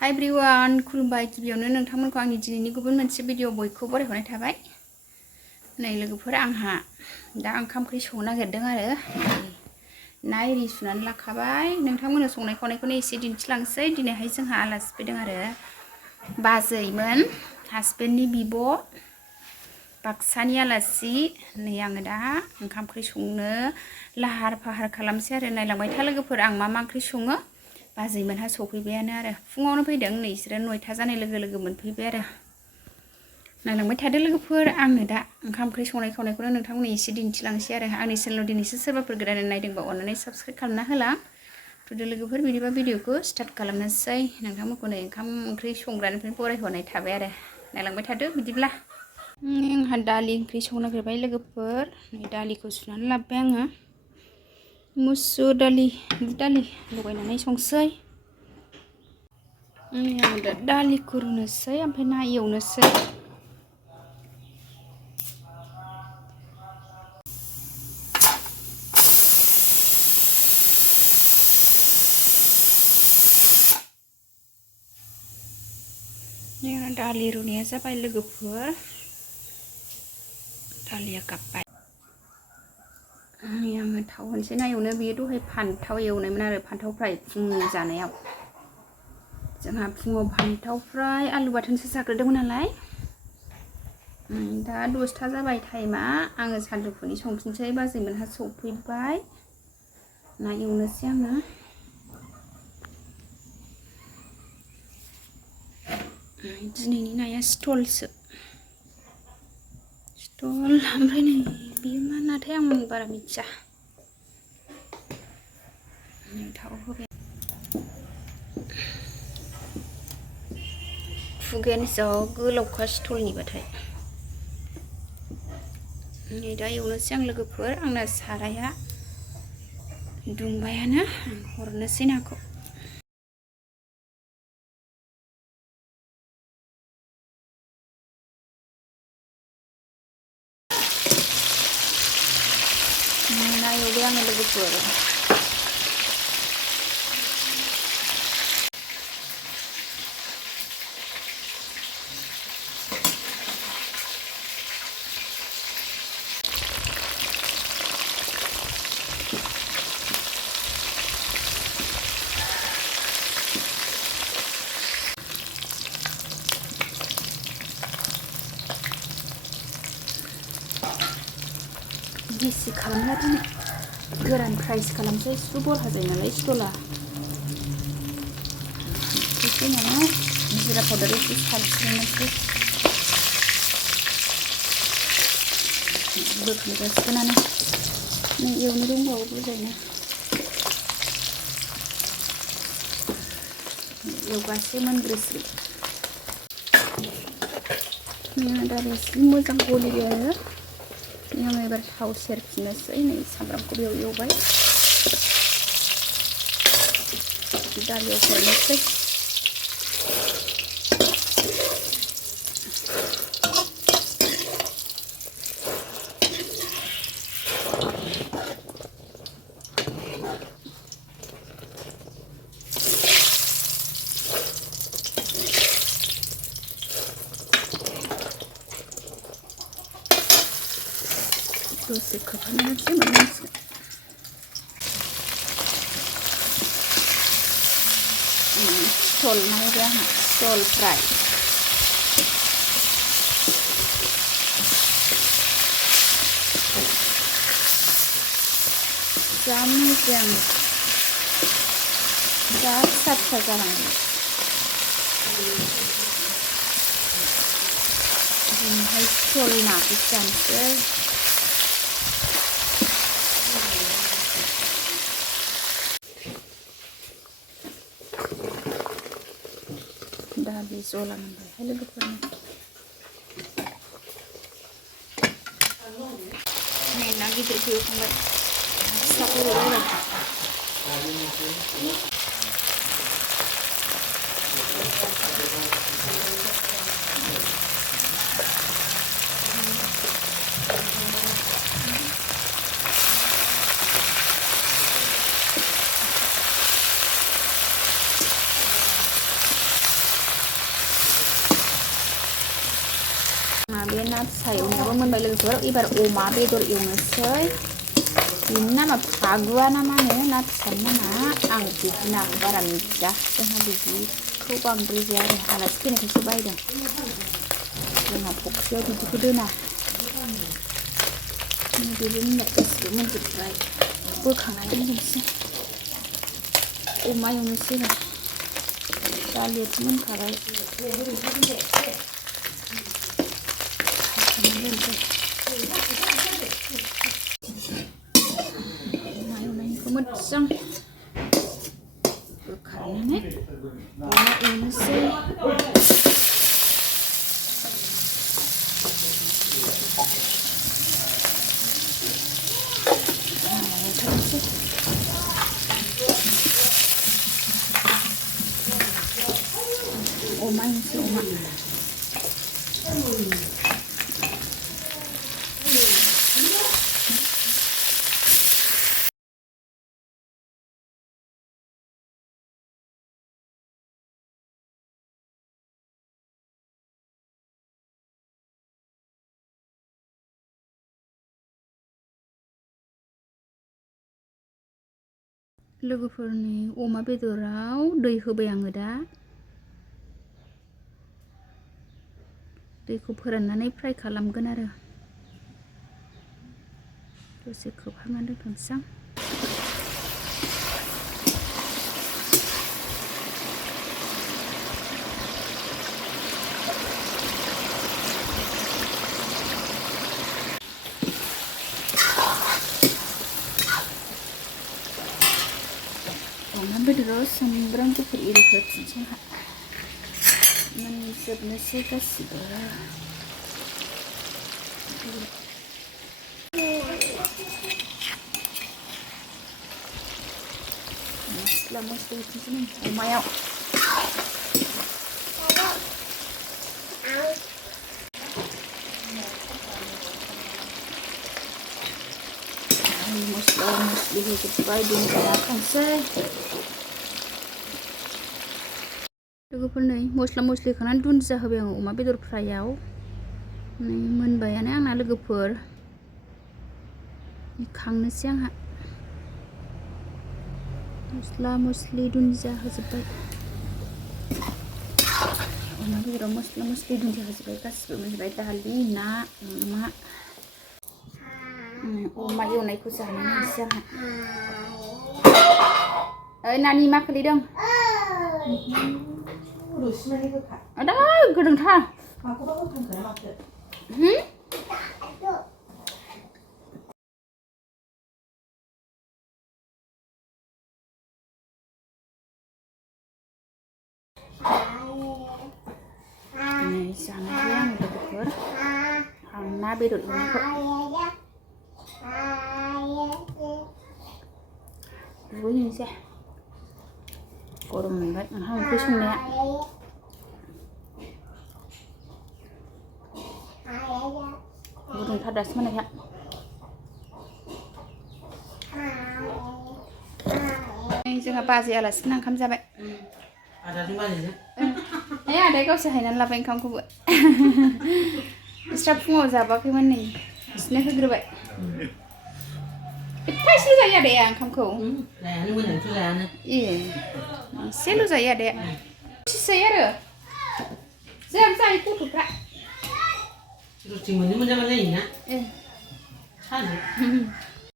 हाय एभ्रिवान खुलुमबाय गिबियावनो नोंथांमोनखौ आंनि दिनैनि गुबुन मोनसे भिडिअ बयखौ बरायहरनाय थाबाय। नै लोगोफोर आंहा दा ओंखाम ओंख्रि संनो नागिरदों आरो ना एरि सुनानै लाखाबाय। नोंथांमोननो संनाय खावनायखौनो एसे दिन्थिलांसै। दिनैहाय जोंहा आलासि फैदों आरो बाजैमोन हासबेन्डनि बिब' बाक्सानि आलासि। नै आङो दा ओंखाम ओंख्रि संनो लाहार फाहार खालामसै आरो नायलांबाय था लोगोफोर आं मा ओंख्रि सङो। बाजैमोनहा सफैबायानो आरो फुङावनो फैदों नै बिसोरो 9टा जानाय लोगो लोगो मोनफैबाय आरो नायलांबाय थादो लोगोफोर। आङो दा ओंखाम ओंख्रि संनाय खावनायखौनो नोंथांमोननो एसे दिन्थिलांसै आरो आंनि चेनेलाव दिनैसो सोरबाफोर गोदानै नायदोंबा अननानै साबस्क्राइब खालामना होला। थुदो लोगोफोर बिदिबा भिडिअखौ स्टार्ट खालामनोसै। नोंथांमोनखौ नै ओंखाम ओंख्रि संग्रानिफ्राय बरायहरनाय थाबाय आरो नायलांबाय थादो बिदिब्ला। आंहा दालि ओंख्रि संनो नागिरबाय लोगोफोर। नै दालिखौ सुनानै लाबोबाय आङो। मुसुर दालि बुट दालि लगायनानै संसै। आं दा दालिखौ रुनोसै ओमफ्राय ना एवनोसै। दालि रुनाया जाबाय लोगोफोर। दालिया गाबबाय। आङो थाव होनोसै ना एवनो। बेयो दहाय फान्थाव एवनायमोन आरो फान्थाव फ्राय फुंनि जानायाव। जोंहा फुङाव फान्थाव फ्राय आलु बाथोनसो जाग्रोदोंमोन नालाय। दा 10टा जाबाय टाइमा। आङो सानजौफुनि संफिनसै। बाजैमोनहा सफैबाय। ना एवनोसै आङो। दिनैनि नाया स्टलसो। स्टल ओमफ्राय नै बेयो मा नाथाय आं बारा मिथिया। थाव होबाय। खुगायानो जा गोलावखा स्टलनिबाथाय। नै दा एवनोसै आं लोगोफोर। आंना साराया दुंबायानो हरनोसै नाखौ। ना एवबाय आङो लोगोफोर। गिसि खालामला दिनै गोरान फ्राइस खालामसै। एसे बरहा जायो नालाय स्टला। एसे माने जिरा पाउदार एसे सारस्रोनोसै। बोखांजासिगोनानो। नै एवनो दंबावो बुरजायैनो। एवगासे मोनग्रोसै। दालि एसे मोजां गलिबाय आरो आङो एबार थाव सेरफिननोसै। नै सामब्रामखौ बेयाव एवबाय। दालियाव हरनोसै। दसे खोबहाबनोसै मोननांसिगोन। स्टल नायबाय आंहा स्टल फ्राय। जा मोजां जा फिसा फिसा जालांबाय। दिनैहाय स्टल नाखौसो जानोसै। दालि जला नांबायहाय लोगोफोरनो। नै ना गिदिरखौ एवखांबाय। फिसाखौ एवबाय आरो बे ना फिसा एवनायाबो मोनबाय लोगोफोर एबार अमा बेदर एवनोसै बिनि नामा फागुआ ना मा होनो ना फिसानि नामा आं बिदि नाखौ बारा मिथिया जोंहा बिदिखौ बांद्राय जाया आरो आलासि फैनायखौसो बायदों जोंहा फुख्रियाव बिदिखौ दोना बेबो गासिबो मोनजोबबाय बोखांनानै दोनसै अमा एवनोसै दालियाथ' मोनखाबाय अमा एवनायखौ मोजां बोखारनानै अमा एवनोसै अमा एवनोसै अमा लोगोफोरनि अमा बेदराव दै होबाय आङो दा दैखौ फोराननानै फ्राय खालामगोन आरो दसे खोबहाबनानै दोनथ'नोसै आं अमा बेदराव सामब्राम गुफुर एरि होफिनसै आंहा मोनजोबनोसै गासिबो मस्ला मस्लि होफिनसै अमायाव मस्ला मस्लि होजोब्बाय दुन्दिया खानोसै लोगोफोर नै मस्ला मस्लि होखांनानै दुन्दिया होबाय आङो अमा बेदर फ्रायाव नै मोनबायानो आंना लोगोफोर खांनोसै आंहा मस्ला मस्लि दुन्दिया होजोब्बाय अमा बेदराव मस्ला मस्लि दुन्दिया होजोब्बाय गासिबो मोनजोब्बाय दालि ना अमा एवनायखौ जानानै होनोसै आंहा ओइ नानि मा खोलैदों आदा गोदोंथार नै जानायखौ आं लोगोफोर आं ना बेदर एवनायखौ दुगैहैनोसै गरम मोनबाय ओंखाम ओंख्रि संनाया गुदुंथार दासो मोननायखा जोंहा बाजै आलासिनो ओंखाम जाबाय आदाया गावसो हायनानै लाबाय ओंखामखौबो बिस्रा फुङाव जाबाखैमोन नै बिसोरनो होग्रोबाय एफा एसेल' जायो आदाया ओंखामखौ ए एसेल' जायो आदाया जायो आरो जोंहाबो जायो गथ'फ्रा रुटि मोनजाबा जायोना